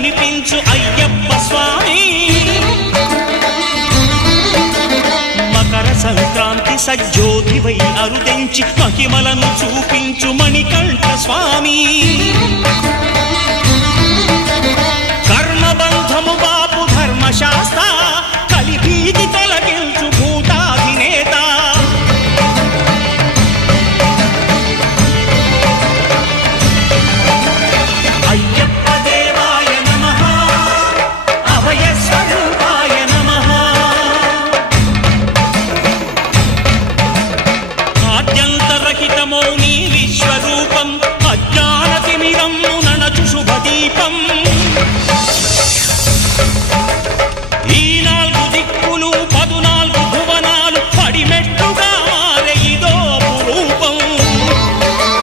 కనిపించు అయ్యప్ప స్వామి మకర సంక్రాంతి సజ్జోతివై అరుదెంచి మహిమలను చూపించు మణికంఠ స్వామి కర్మబంధము బాపు ధర్మశాస్త్ర కలిభీతి తొలగించు భూతాధినేత అయ్యప్ప దేవాయ నమః అభయ స్వరూపాయ నమః ఆద్యంతరహితమో నీ విశ్వరూపం